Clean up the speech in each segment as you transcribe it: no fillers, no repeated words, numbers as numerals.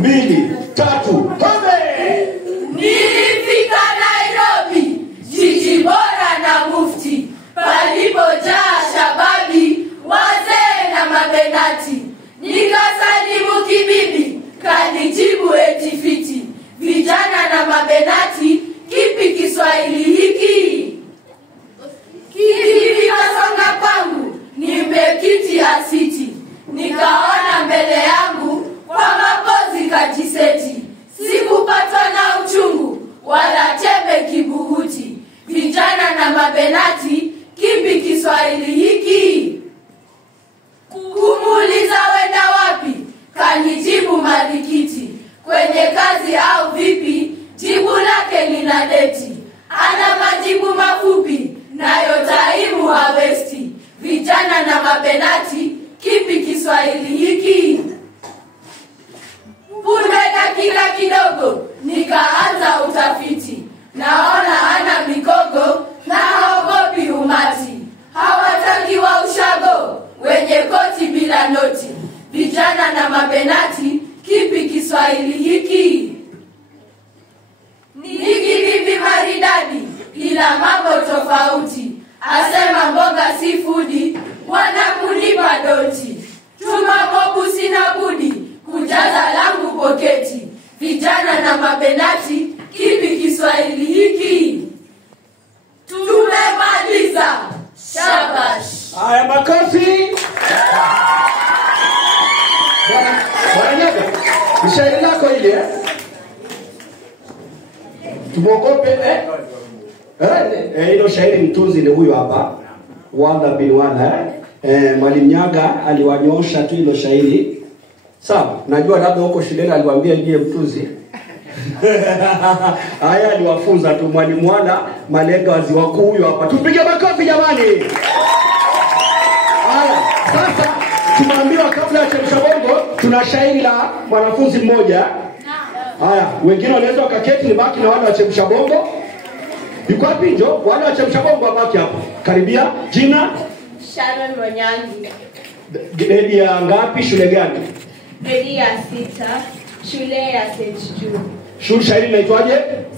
2, 3, kombe! Nilifika Nairobi, jiji bora na mufti, palipojaa shababi, wazee na mabenati. Nikasalimu kibibi, kanijibu eti fiti. Vijana na mabenati, kipi Kiswahili hiki? Nikasonga kwangu, nimekiti asiti. Nikaona mbele yangu, kwa mapozi kajiseti. Sikupatwa na uchungu, wala chembe kibuhuti. Vijana na mabenati, kipi Kiswahili hiki? Kumuuliza wenda wapi, kanijibu marikiti. Kwenye kazi au vipi, jibu lake lina deti. Ana majibu mafupi, nayo taimu hawesti. Vijana na mabenati, kipi Kiswahili hiki? Punde dakika kidogo, nikaanza utafiti. Naona hana mikogo, na haogopi umati. Hawataki wa ushago, wenye koti bila noti. Vijana na mabenati, kipi Kiswahili hiki? Nikivipi maridadi, ila mambo tofauti. Asema mboga si fudi, wanakulipa doti. Tuma mobu sina budi, kujaza langu poketi. Vijana na mabenati, kipi Kiswahili hiki? Tumemaliza. Shabash. Haya, makofi. Bwana Nyaga, shairi lako ile tumogope hilo shairi mtunzi ni huyu hapa, Wanda bin Wanda. Mwalimu Nyaga aliwanyosha tu hilo shairi. Sawa, najua labda huko shuleni aliwaambia ndiye mtunzi. Haya aliwafunza tu Mwalimu Wanda, malenga wazi wako huyu hapa. Tupige makofi jamani. Haya, sasa tumeambiwa kabla ya chemsha bongo tuna shairi la mwanafunzi mmoja. Haya, wengine wanaweza wakaketi, ni baki na wale wa chemsha bongo. Yuko wapi njo? Wale wa chemsha bongo wabaki hapo. Karibia. Jina? Sharon Wanyangi. Gredi ya ngapi, shule gani? Gredi ya 6, shule ya St. Jude. Shule shairi inaitwaje?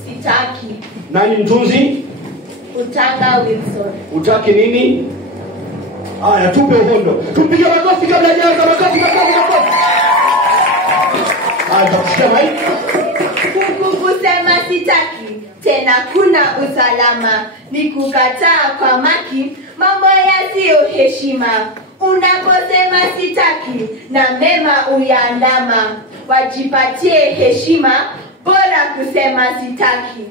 Sitaki. Nani mtunzi? Utanga Wilson. Utaki nini? Haya, tupe uhondo. Tupige makofi kabla hajaanza. Makofi. Haya, tushika mic. Kusema sitaki, tena kuna usalama. Ni kukataa kwa maki, mambo yasiyo heshima. Unaposema sitaki, na mema uyaandama. Wajipatie heshima, bora kusema sitaki.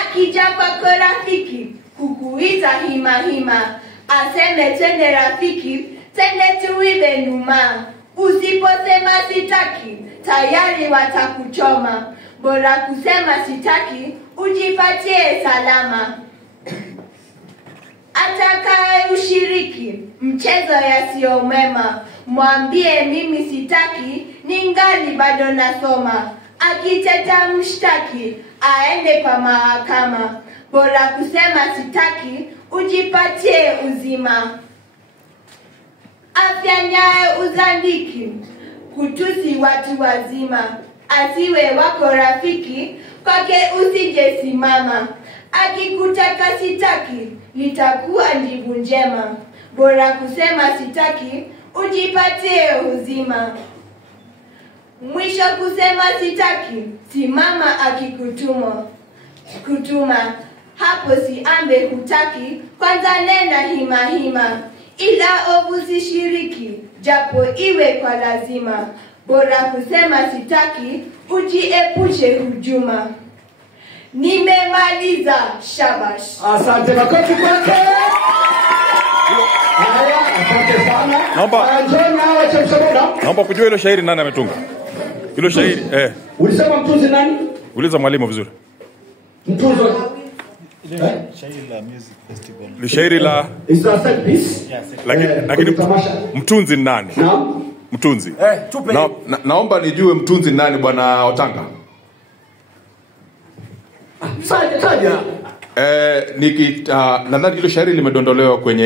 Akija kwako rafiki, kukuita hima. Aseme tende rafiki, tende tuibe numa. Usiposema sitaki, tayari watakuchoma. Bora kusema sitaki, ujipatie salama. Atakaye ushiriki mchezo yasiyo mema, mwambie mimi sitaki, ningali bado nasoma. Akiteta mshtaki, aende kwa mahakama. Bora kusema sitaki, ujipatie uzima. Afyanyaye uzandiki, kutusi watu wazima. Asiwe wako rafiki, kwake usije simama. Akikutaka sitaki, litakuwa jibu njema. Bora kusema sitaki, ujipatie uzima. Mwisho kusema sitaki, simama akikutuma. Hapo siambe hutaki, kwanza nena hima. Ila ovu sishiriki, japo iwe kwa lazima. Bora kusema sitaki, ujiepushe hujuma. Nimemaliza. Shabash. Asante, makofi kwake. Haya, asante sana. Naomba kujua hilo shairi nani ametunga? Hilo shairi Ulisema mtunzi nani? Uliza mwalimu vizuri. Mtunzi shairi la music festival. Ni shairi la is that set piece? Lakini mtunzi ni nani? Naam. Mtunzi. Tupe. Naomba nijue mtunzi nani bwana Otanga. Taja. Nadhani hilo shairi limedondolewa kwenye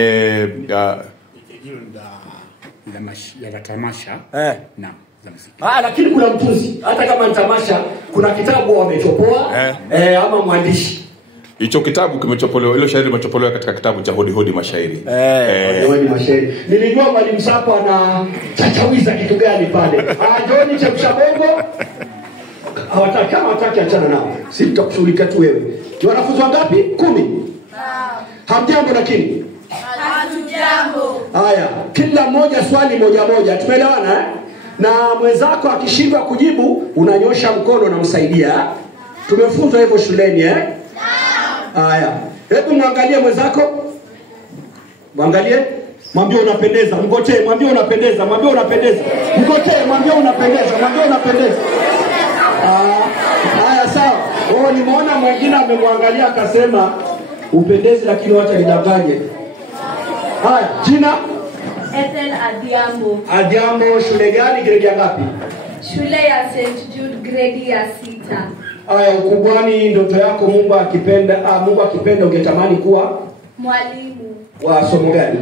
Hilo la tamasha. Naam. Lakini kuna mtunzi. Hata kama ni tamasha, kuna kitabu wamechopoa ama mwandishi. Hicho kitabu kimechopolewa, hilo shairi limechopolewa katika kitabu cha Hodi Hodi Mashairi. Hodi Mashairi. Nilijua mwalimu Sapa na chachawiza kitu gani pale. John Chemsha Bongo. Hawataki achana nao. Sisi tutakushughulika tu wewe. Ni wanafunzi wangapi? 10. Hamjambo lakini. Hatujambo. Haya, kila mmoja swali moja. Tumeelewana Na mwenzako akishindwa kujibu unanyosha mkono na msaidia. Tumefunzwa hivyo shuleni Haya. Hebu muangalie mwenzako. Muangalie. Mwambie unapendeza. Mgotee, mwambie unapendeza. Mwambie unapendeza. Mgotee, mwambie unapendeza. Mwambie unapendeza. Haya sawa. Nimeona mwingine amemwangalia akasema upendezi lakini wacha nidanganye. Haya, jina? Ethel Adhiambo. Adhiambo, shule gani, grade ya ngapi? Shule ya St. Jude, grade ya 6. Haya, ukubwani ndoto yako Mungu akipenda, ungetamani kuwa mwalimu. Wa somo gani?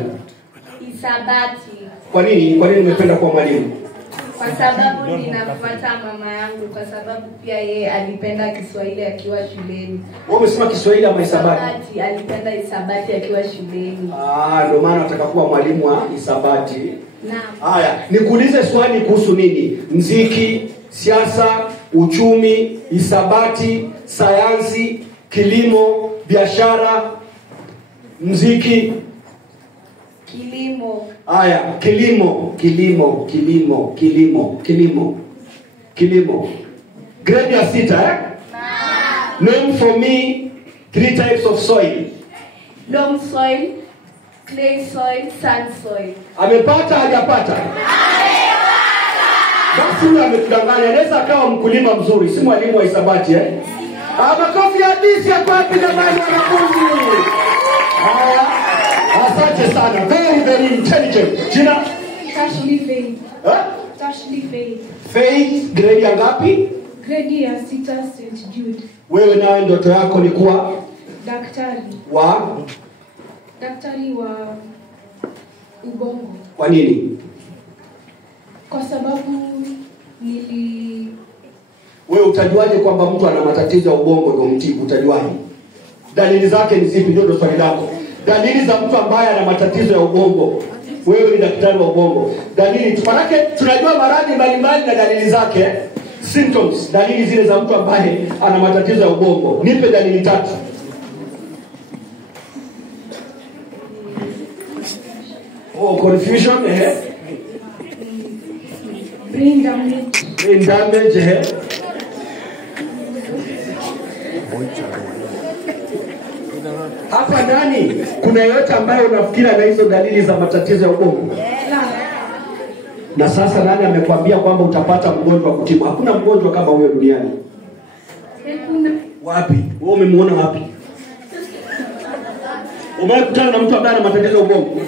Hisabati. Kwa nini umependa kuwa mwalimu? Kwa sababu ninafuata mama yangu, kwa sababu pia yeye alipenda Kiswahili akiwa shuleni. Wewe umesema Kiswahili ama hisabati? Hisabati, alipenda hisabati akiwa shuleni. Ndio maana nataka kuwa mwalimu wa hisabati. Naam. Haya, nikuulize swali kuhusu nini? Muziki, siasa, uchumi, hisabati, sayansi, kilimo, biashara, muziki, kilimo. Haya, kilimo. Grade ya 6 Name for me 3 types of soil. Loam soil, clay soil, sand soil. Amepata hajapata? Basi huyu ametudanganya. Anaweza akawa mkulima mzuri, si mwalimu wa hisabati makofi ya disi ya kwapi jamani wanafunzi. Asante sana. Very intelligent. Jina? Tashli Faith. Tashli Faith. Faith, grade ya ngapi? Grade ya 6, St. Jude. Wewe nawe ndoto yako ni kuwa daktari wa ubongo. Kwa nini? Kwa sababu wewe utajuaje kwamba mtu ana matatizo ya ubongo ndio mtibu? Utajuaje? Dalili zake ni zipi? Ndio swali lako. Dalili za mtu ambaye ana matatizo ya ubongo. Wewe ni daktari wa ubongo. Dalili tupanake tunajua maradhi mbalimbali na dalili zake. Symptoms, dalili zile za mtu ambaye ana matatizo ya ubongo. Nipe dalili 3. Confusion, brain damage, Hapa ndani kuna yote ambaye unafikira na hizo dalili za matatizo ya ubongo? Na sasa nani amekwambia kwamba utapata mgonjwa wa kutibu? Hakuna mgonjwa kama wewe duniani. Wapi? Wewe umemuona wapi? Umekutana na mtu ambaye ana matatizo ya ubongo?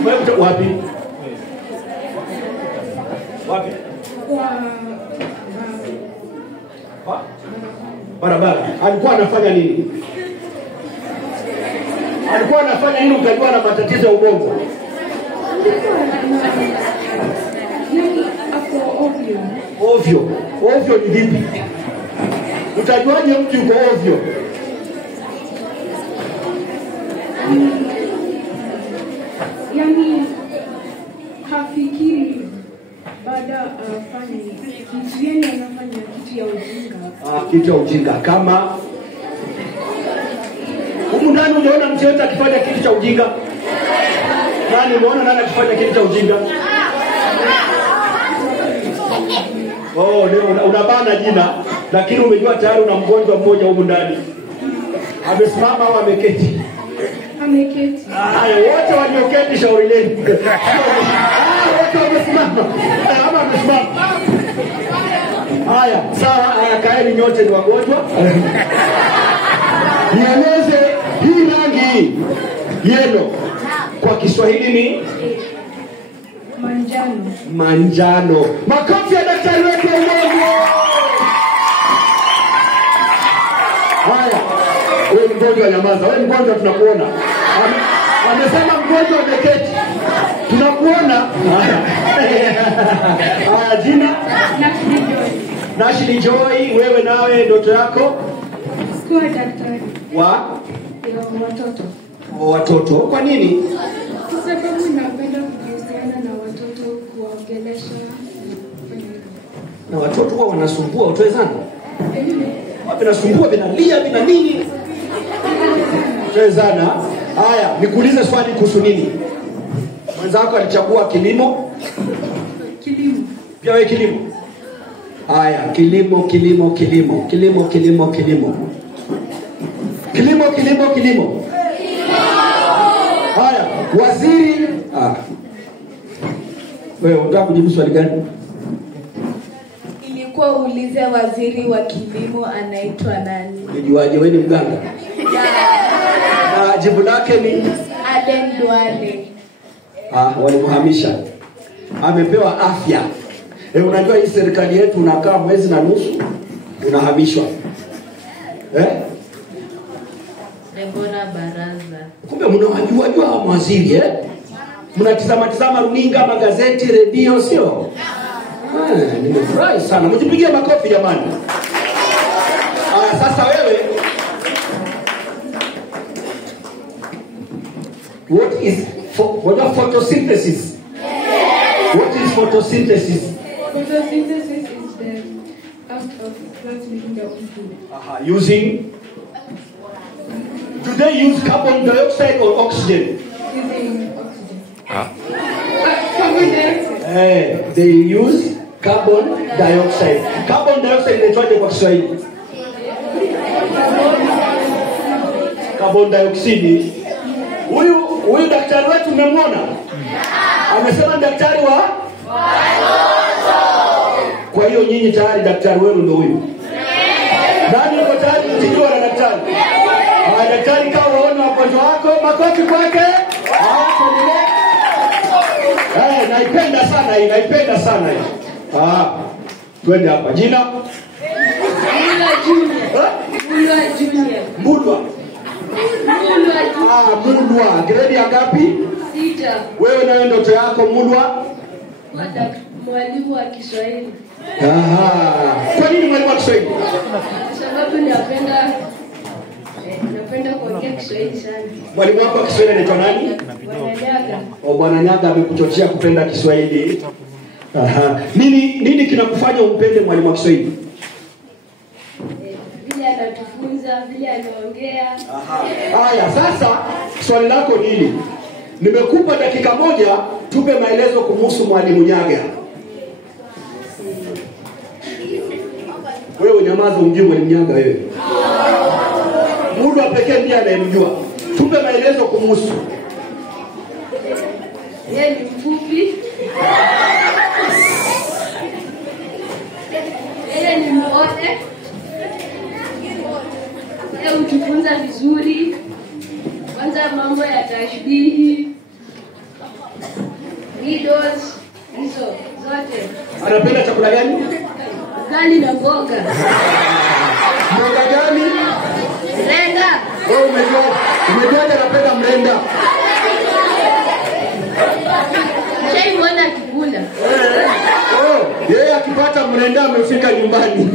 Umekutana wapi? Barabara. Alikuwa anafanya nini? Ukajua na matatizo ya ubongo? Ovyo ni vipi? Utajuaje mtu yuko ovyo? Yaani hafikiri baada afanye kitu, yeye anafanya kitu ya ujinga. Kitu ya ujinga kama humu ndani unaona mtu yote akifanya kitu cha ujinga? Nani unaona nani akifanya kitu cha ujinga? Leo unabana jina lakini umejua tayari una mgonjwa mmoja humu ndani. Amesimama au ameketi? Ameketi. Wote walioketi shauri lenu. Wote wamesimama. Ama amesimama. Haya, sawa, kaeni nyote ni wagonjwa. Nieleze hii rangi yellow kwa Kiswahili ni manjano. Makofi ya daktari wetu wa ubongo. Haya, wewe mgonjwa nyamaza. Wewe mgonjwa tunakuona. Amesema mgonjwa ameketi. Tunakuona. Jina? Nashili Joy, wewe nawe ndoto yako? Kuwa daktari Wa watoto. Watoto. Kwa nini? Kwa sababu napenda kuhusiana na watoto, kuwaongelesha. Na watoto huwa wanasumbua utawezana? Vinasumbua, vinalia, vina nini? Utawezana? Haya, nikuulize swali kuhusu nini? Mwenzako alichagua kilimo? Kilimo. Pia wewe kilimo? Haya, kilimo. Haya, waziri. Wewe unataka kujibu swali gani? Ilikuwa uulize waziri wa kilimo anaitwa nani? Nijuaje wewe ni mganga? Jibu lake ni Aden Duale. Walimhamisha. Amepewa afya. Unajua hii serikali yetu unakaa mwezi na nusu unahamishwa. Debora Baraza. Kumbe mnawajua mawaziri mnatizama runinga, magazeti, redio, sio? Nimefurahi sana. Mjipigie makofi jamani. Sasa wewe, what is photosynthesis? What is photosynthesis? Photosynthesis is the act of plants making their own food. Using? Do they use carbon dioxide or oxygen? Using oxygen. Carbon dioxide. They use carbon dioxide. Carbon dioxide inaitwaje kwa Kiswahili? Carbon dioxide. Huyu daktari wetu umemwona? Amesema daktari wa watoto. Kwa hiyo nyinyi tayari daktari wenu ndio huyu. Nani yuko tayari kutibiwa na daktari? Daktari kama waona wagonjwa wako, makofi kwake. Naipenda sana hii. Twende hapa. Jina? Mbulwa. Mulwa. Grade ya ngapi? 6. Wewe nawe ndoto yako Mulwa? Mwalimu wa Kiswahili. Kwa nini mwalimu wa Kiswahili? Sababu napenda kuongea Kiswahili sana. Mwalimu wako wa Kiswahili anaitwa nani? Bwana Nyaga amekuchochea kupenda Kiswahili. Nini kinakufanya umpende mwalimu wa Kiswahili? Vile anatufunza, vile anaongea. Haya, sasa swali lako ni hili. Nimekupa dakika moja, tupe maelezo kumhusu mwalimu Nyaga. Wewe nyamaza, umjue mwalimu Nyaga wewe. Mungu pekee ndiye anayemjua. Tupe maelezo kumhusu. Yeye ni mfupi. Yeye ni mpole. Yeye hutufunza vizuri. Kwanza mambo ya tashbihi, riddles, hizo zote. Anapenda chakula gani? Ugali na mboga. Mboga gani? Mrenda. Wewe umejua anapenda mrenda. Shai mwana akikula. Yeye akipata mrenda amefika nyumbani.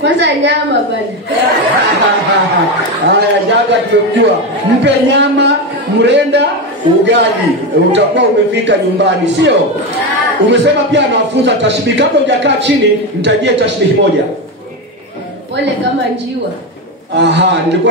Kwanza nyama bana. Haya, Nyaga tumemjua. Mpe nyama, mrenda, ugali. Utakuwa umefika nyumbani, sio? Umesema pia anafunza tashbihi. Kabla hujakaa chini, nitajie tashbihi moja. Pole kama njiwa. Nilikuwa